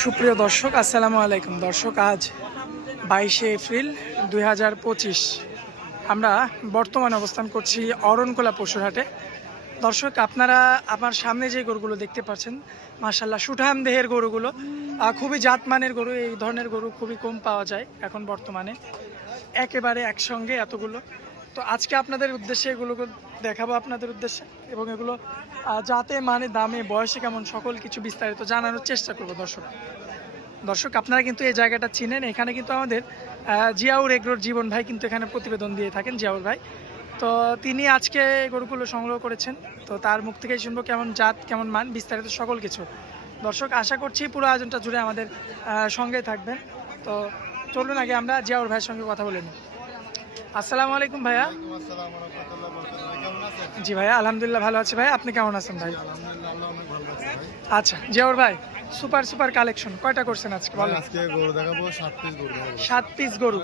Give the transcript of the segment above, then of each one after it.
সুপ্রিয় দর্শক, আসসালামু আলাইকুম। দর্শক, আজ বাইশে এপ্রিল দুই হাজার পঁচিশ। আমরা বর্তমানে অবস্থান করছি অরণকোলা পশুরহাটে। দর্শক, আপনারা আমার সামনে যে গরুগুলো দেখতে পাচ্ছেন মার্শাল্লাহ সুঠাম দেহের গরুগুলো খুবই জাতমানের গরু, এই ধরনের গরু খুবই কম পাওয়া যায় এখন বর্তমানে। একেবারে একসঙ্গে এতগুলো। তো আজকে আপনাদের উদ্দেশ্যে এগুলো দেখাবো আপনাদের উদ্দেশ্যে এবং এগুলো যাতে মানে দামে, বয়সে কেমন, সকল কিছু বিস্তারিত জানানোর চেষ্টা করব দর্শক। দর্শক, আপনারা কিন্তু এই জায়গাটা চিনেন, এখানে কিন্তু আমাদের জিয়াউর এগ্রোর জীবন ভাই কিন্তু এখানে প্রতিবেদন দিয়ে থাকেন, জিয়াউর ভাই। তো তিনি আজকে গরুগুলো সংগ্রহ করেছেন, তো তার মুখ থেকেই শুনব কেমন জাত, কেমন মান, বিস্তারিত সকল কিছু। দর্শক, আশা করছি পুরো আয়োজনটা জুড়ে আমাদের সঙ্গে থাকবেন। তো চলুন আগে আমরা জিয়াউর ভাইয়ের সঙ্গে কথা বলে নিই। আসসালামু আলাইকুম ভাইয়া। জি ভাইয়া, আলহামদুলিল্লাহ ভালো আছি ভাই আপনি কেমন আছেন ভাই? আচ্ছা জিয়াউর ভাই, সুপার সুপার কালেকশন, কয়টা করছেন আজকে বলেন? আজকে গরু দেখাবো সাত পিস গরু। দেখাবো সাত পিস গরু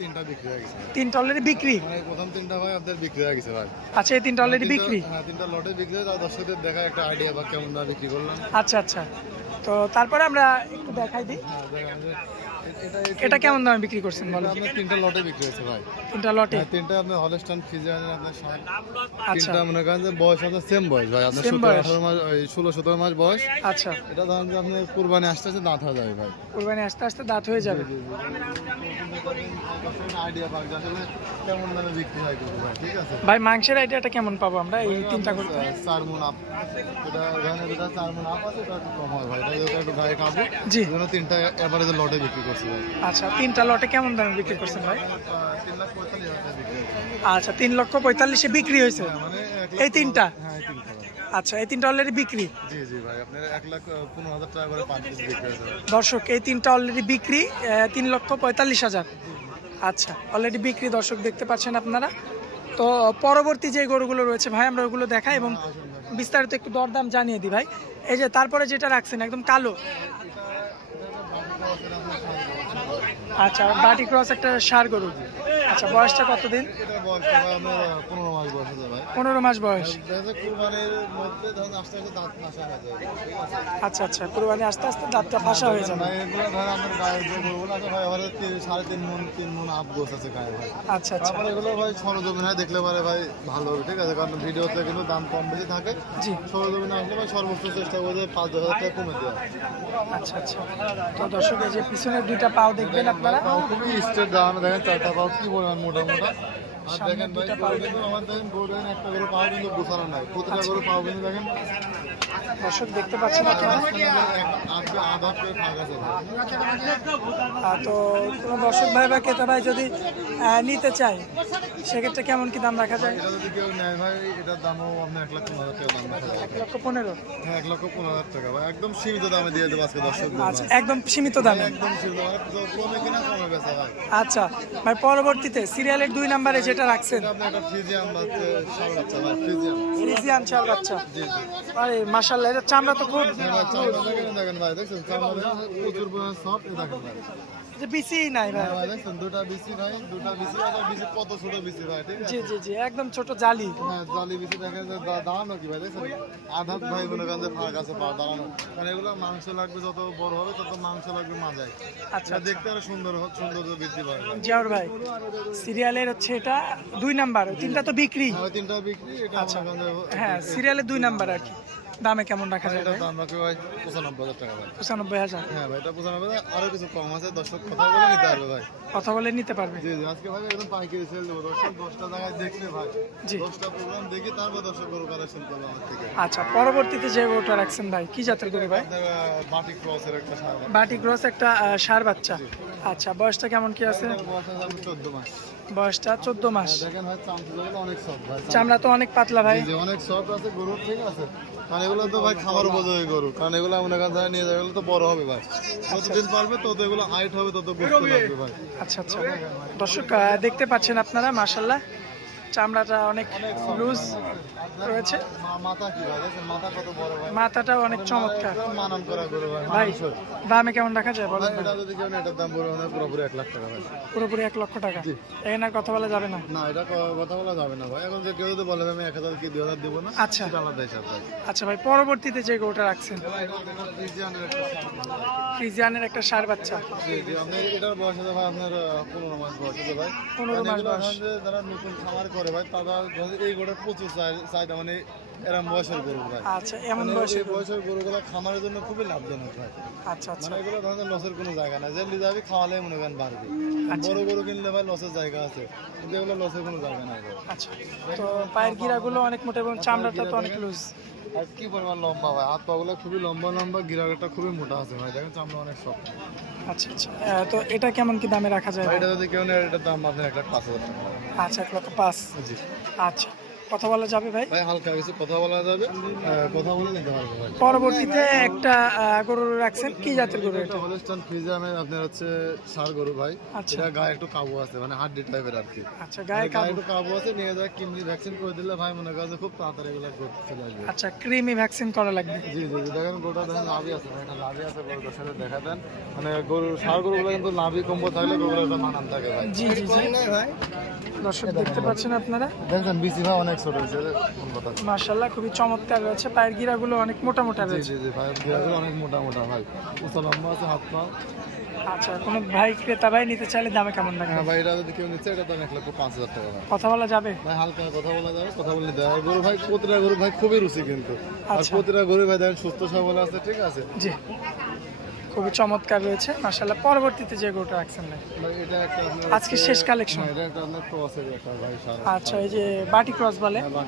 তিনটা বিক্রি হয়ে গেছে তিনটা অলরেডি বিক্রি? মানে প্রথম তিনটা ভাই আপনাদের বিক্রি হয়ে গেছে ভাই আচ্ছা এই তিনটা অলরেডি বিক্রি? হ্যাঁ তিনটা লটে বিক্রি হয়ে দর্শকদের দেখা একটা আইডিয়া বা কেমন দাম বিক্রি করলাম আচ্ছা আচ্ছা। তো তারপরে আমরা একটু দেখাই দিই। এটা এটা কেমন দামে বিক্রি করছেন এটা বলো আপনার তিনটা লটে বিক্রি হয়েছে ভাই। তিনটা লটে? হ্যাঁ, তিনটা আপনার হলস্টান ফিজিয়ানের আপনার আচ্ছা। তিনটা মনে করেন যে বয়স আপনার সেম বয়স ভাই আপনার সতেরো আঠারো মাস ষোলো সতেরো মাস বয়স। আচ্ছা। এটা ধরেন যে আপনার কুরবানি আসতে আসতে দাঁত হয়ে যাবে ভাই। কোরবানি আস্তে আস্তে দাঁত হয়ে যাবে? আইডিয়া পাক আসলে কেমন দামে বিক্রি হয় ভাই ঠিক আছে? ভাই মাংসের আইডিয়াটা কেমন পাবো আমরা? এই তিনটা করে চার মন আপ এটা ওখানে যেটা চার মন আপ আছে ওটা একটু কম হয় ভাই এটা একটু গায়ে খাব। জি। তিনটা এভারেজে লটে বিক্রি করছি আচ্ছা তিনটা লটে কেমন দামে বিক্রি করছেন ভাই। আচ্ছা তিন লক্ষ পঁয়তাল্লিশে বিক্রি হয়েছে? মানে এই তিনটা? হ্যাঁ আচ্ছা এই তিনটা অলরেডি বিক্রি? জি জি ভাই আপনার এক লাখ পনেরো হাজার টাকা করে পাঁচ পিস বিক্রি হয়েছে দর্শক এই তিনটা অলরেডি বিক্রি তিন লক্ষ পঁয়তাল্লিশ হাজার। আচ্ছা অলরেডি বিক্রি দর্শক দেখতে পাচ্ছেন আপনারা। তো পরবর্তী যে গরুগুলো রয়েছে ভাই আমরা ওগুলো দেখাই এবং বিস্তারিত একটু দরদাম জানিয়ে দিই ভাই। এই যে তারপরে যেটা রাখছেন একদম কালো। আচ্ছা বাটি ক্রস একটা সার গরু। আচ্ছা বয়সটা কতদিন? পনেরো মাস বয়স হয়ে আচ্ছা আচ্ছা কুরবানি আস্তে আস্তে দাঁতটা ফাঁসা হয়ে যাবে। সাড়ে তিন মন তিন মন আপ গোছ আছে গায়ে আচ্ছা আচ্ছা। এগুলো ভাই সরজমিনে দেখলে পারে ভাই ভালো হবে ঠিক আছে? কারণ ভিডিওতে কিন্তু দাম কম বেশি থাকে। জি। সরজমিনে আসলে ভাই সর্বোচ্চ চেষ্টা করে পাঁচ দশ হাজার টাকা কমে দেওয়া আচ্ছা আচ্ছা। তো দর্শক এই যে পিছনের দুইটা পাও দেখবেন আপনারা? খুবই স্টেট দাম দেখেন চারটা পাও কি পরিমাণ মোটা মোটা আর দেখেন ভাই আমার দেখেন। একটা গরু পাও কিন্তু গোছানো নাই। প্রতিটা গরু পাও কিন্তু দেখেন। দর্শক দেখতে পাচ্ছেন আপনারা। তো কোনো দর্শক ভাই বা ক্রেতা ভাই যদি নিতে চায় সেক্ষেত্রে কেমন কি দাম রাখা যায়? এটা যদি কেউ নেয় ভাই এটার দামও আপনার এক লাখ পনেরো টাকা দাম রাখা এক লক্ষ পনেরো। হ্যাঁ এক লক্ষ পনেরো হাজার টাকা ভাই একদম সীমিত দামে দিয়ে দেবো আজকে দর্শক আচ্ছা একদম সীমিত দামে। একদম সীমিত কমে কিনা কমে গেছে ভাই আচ্ছা ভাই পরবর্তীতে সিরিয়ালের দুই নাম্বারে যেটা রাখছেন। এটা আপনার একটা ফ্রিজিয়াম বাচ্চা সার ফ্রিজিয়াম চাল বাচ্চা। জি জি। আরে মাশাল্লাহ এটা চামড়া তো খুব দেখেন দেখেন ভাই দেখছেন? চামড়া প্রচুর সফট দেখেন ভাই। যে বিসি নাই ভাই। হ্যাঁ ভাই দুটা বিসি ভাই দুটা বিসি আর বিসি কত ছোট বিসি ভাই ঠিক আছে? জি জি জি একদম ছোট জালি। হ্যাঁ জালি বিসি দেখেন দাঁড়ানো কি ভাই দেখছেন? আধা ভাই মনে করেন যে ফাঁক আছে পা দাঁড়ানো। কারণ এগুলো মাংস লাগবে যত বড় হবে তত মাংস লাগবে মাজায়। আচ্ছা দেখতে আরও সুন্দর হ- সৌন্দর্য বৃদ্ধি পায় ভাই। জিয়াউর ভাই সিরিয়ালের হচ্ছে এটা দুই নাম্বার তিনটা তো বিক্রি। হ্যাঁ, তিনটা বিক্রি এটা আচ্ছা। হ্যাঁ সিরিয়ালের দুই নাম্বার আর কি। দামে কেমন রাখা যায় এটা দাম রাখবে ভাই পঁচানব্বই হাজার টাকা ভাই। পঁচানব্বই হাজার? হ্যাঁ ভাই এটা পঁচানব্বই হাজার, আরও কিছু কম আছে দর্শক কথা বলে নিতে পারবে ভাই। কথা বলে নিতে পারবে। জি জি আজকে ভাই একদম পাইকারি সেল দেবো। দর্শক দশটা জায়গায় দেখলে ভাই জি। দশটা প্রোগ্রাম দেখি তারপর দর্শক গরু কালেকশন করব আমার থেকে। আচ্ছা পরবর্তীতে যে গরুটা রাখছেন ভাই কি জাতের গরু ভাই? আহ, বাটিক ক্রসের একটা সার বাচ্চা। বাটি ক্রস একটা ষাঁড় বাচ্চা। আচ্ছা বয়সটা কেমন কি আছে? বয়স চোদ্দ মাস। বয়সটা চোদ্দ মাস। দেখেন ভাই চামড়া তো অনেক পাতলা ভাই। অনেক সফট আছে গরুর ঠিক আছে। কারণ এগুলো তো ভাই খাবার গরু। কারণ এগুলো নিয়ে তো বড় হবে ভাই। যতদিন পারবে তত এগুলো হাইট হবে তত বুঝতে ভাই। আচ্ছা আচ্ছা। দর্শক দেখতে পাচ্ছেন আপনারা মাশাল্লাহ চামড়াটা অনেক লুজ রয়েছে। মাথাটাও অনেক চমৎকার। ভাই দামে কেমন রাখা যায় বলেন পুরোপুরি এক লাখ টাকা। পুরোপুরি এক লক্ষ টাকা। এখানে কথা বলা যাবে না? না এটা কথা বলা যাবে না ভাই। এখন যে কেউ যদি বলে আমি এক হাজার কি দুই হাজার দেবো না আচ্ছা। আলাদা হিসাব আচ্ছা ভাই পরবর্তীতে যে গরুটা রাখছেন? ফ্রিজিয়ানের একটা সার। বাচ্চা। এটার বয়স আপনার পনেরো মাস বয়স ভাই। 15 মানে মাস বয়স। যারা নতুন খামার করে ভাই তারা এই গোটা প্রচুর চাহিদা মানে এরা বয়সের গরু ভাই। আচ্ছা এমন বয়সের বয়সের গরুগুলো খামারের জন্য খুবই লাভজনক ভাই। আচ্ছা আচ্ছা। মানে এগুলো ধরেন লসের কোনো জায়গা না যে লিজাবি খাওয়ালে মনে করেন বাড়বে। আচ্ছা। বড় গরু কিনলে ভাই লসের জায়গা আছে। কিন্তু এগুলো লসের কোনো জায়গা নাই আচ্ছা। তো পায়ের গিরাগুলো অনেক মোটা এবং চামড়াটা তো অনেক লুজ আর কি পরিমাণ লম্বা ভাই? হাত পাগুলো খুবই লম্বা লম্বা গিরাগটা খুবই মোটা আছে ভাই। দেখেন চামড়া অনেক শক্ত। আচ্ছা আচ্ছা। তো এটা কেমন কি দামে রাখা যায় এটা যদি কেউ নেয় এটার দাম আপনার এক লাখ পাঁচ হাজার টাকা। আচ্ছা এক লাখ পাঁচ। জি। আচ্ছা। কথা বলা যাবে ভাই? ভাই হালকা কিছু কথা বলা যাবে। কথা বলে নিতে পারব ভাই। পরবর্তীতে একটা গরু রাখছেন। কি জাতের গরু এটা আপনার হচ্ছে সার গরু ভাই। আচ্ছা। এটা গায়ে একটু কাবু আছে মানে হাড্ডি টাইপের আর কি। আচ্ছা গায়ে কাবু। একটু কাবু আছে নিয়ে যায় কিমনি ভ্যাকসিন করে দিলে ভাই মনে করেন যে খুব তাড়াতাড়ি এগুলো গ্রোথ চলে আসবে। আচ্ছা ক্রিমি ভ্যাকসিন করা লাগবে। জি জি জি, দেখেন গোটা দেখেন লাভি আছে ভাই এটা লাভি আছে গরুটার সাথে দেখা দেন। মানে গরু সার গরুগুলো কিন্তু লাভি কম্বো থাকলে গরুগুলো একটা মানান থাকে ভাই। জি জি জি। দর্শক দেখতে পাচ্ছেন আপনারা? দেখেন বিসি ভাই অনেক ছোট হয়েছে মার্শাল্লাহ খুবই চমৎকার রয়েছে। পায়ের গিরাগুলো অনেক মোটা মোটা রয়েছে। জি জি ভাই গিয়ারগুলো অনেক মোটা মোটা ভাই। উঁচা লম্বা আছে হাত পা? আচ্ছা কোনো ভাই ক্রেতা ভাই নিতে চাইলে দামে কেমন লাগবে হ্যাঁ ভাই এটা যদি কেউ নিচ্ছে এটা তো এক লক্ষ পাঁচ হাজার টাকা কথা বলা যাবে? ভাই হালকা কথা বলা যাবে কথা বলে দেয় গরু ভাই প্রতিটা গরু ভাই খুবই রুচি কিন্তু। আর আচ্ছা। প্রতিটা গরু ভাই দেখেন সুস্থ সবল আছে ঠিক আছে? জি। খুবই চমৎকার রয়েছে মার্শাল্লাহ পরবর্তীতে যে গরুটা রাখছেন আজকে শেষ কালেকশন আচ্ছা এই যে বাটি ক্রস বলে। হ্যাঁ।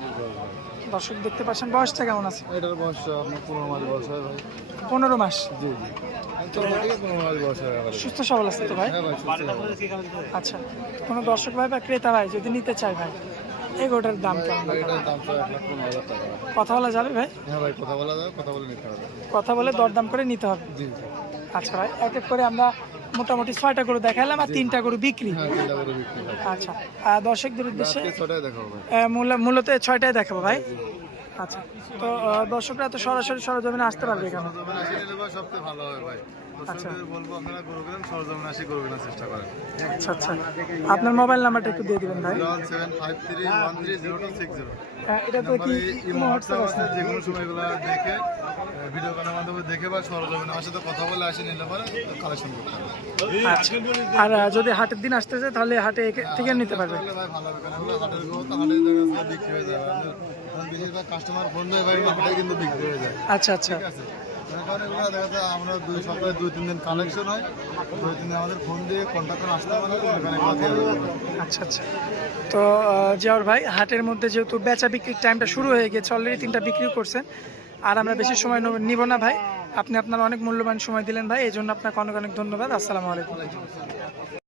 দর্শক দেখতে পাচ্ছেন বয়সটা কেমন আছে? এটার বয়স পনেরো মাস বয়স হয় ভাই। পনেরো মাস। জি জি। সুস্থ সবল আছে তো ভাই? হ্যাঁ। আচ্ছা কোনো দর্শক ভাই বা ক্রেতা ভাই যদি নিতে চায় ভাই এই গোটার দাম কেমন। কথা বলা যাবে ভাই? হ্যাঁ ভাই কথা বলা যাবে কথা বলে নিতে হবে। কথা বলে দরদাম করে নিতে হবে। জি। আচ্ছা ভাই এক এক করে আমরা মোটামুটি ছয়টা গরু দেখালাম আর তিনটা গরু বিক্রি। হ্যাঁ আচ্ছা। দর্শকদের উদ্দেশ্যে মূলত ছয়টায় দেখাবো ভাই। আচ্ছা। তো দর্শকরা তো সরাসরি সরজমিনে আসতে পারবে এখানে। সবচেয়ে ভালো হবে ভাই আচ্ছা আচ্ছা। আপনার মোবাইল নাম্বারটা একটু দিয়ে দিবেন ভাই। এটা তো কি যে কোনো দেখে ভিডিও দেখে বা সাথে কথা বলে আসি কালেকশন আর যদি হাটের দিন আসতে চায়, তাহলে হাটে থেকে নিতে পারবে। বেশিরভাগ কাস্টমার ফোন দেয় ভাই হাটে কিন্তু বিক্রি হয়ে যায়। আচ্ছা আচ্ছা। ঠিক আছে? তার কারণে এগুলো দেখা যায় আমরা দুই সপ্তাহে দুই তিন দিন কালেকশন হয়। দুই তিন দিন আমাদের ফোন দিয়ে কন্ট্যাক্ট করে আসতে পারে ওখানে এগুলো দিয়ে দেবো আচ্ছা আচ্ছা। তো জিয়াউর ভাই হাটের মধ্যে যেহেতু বেচা বিক্রির টাইমটা শুরু হয়ে গেছে অলরেডি তিনটা বিক্রি করছেন। আর আমরা বেশি সময় নেব- নিব না ভাই। আপনি আপনার অনেক মূল্যবান সময় দিলেন ভাই এই জন্য আপনাকে অনেক অনেক ধন্যবাদ। আসসালামু আলাইকুম।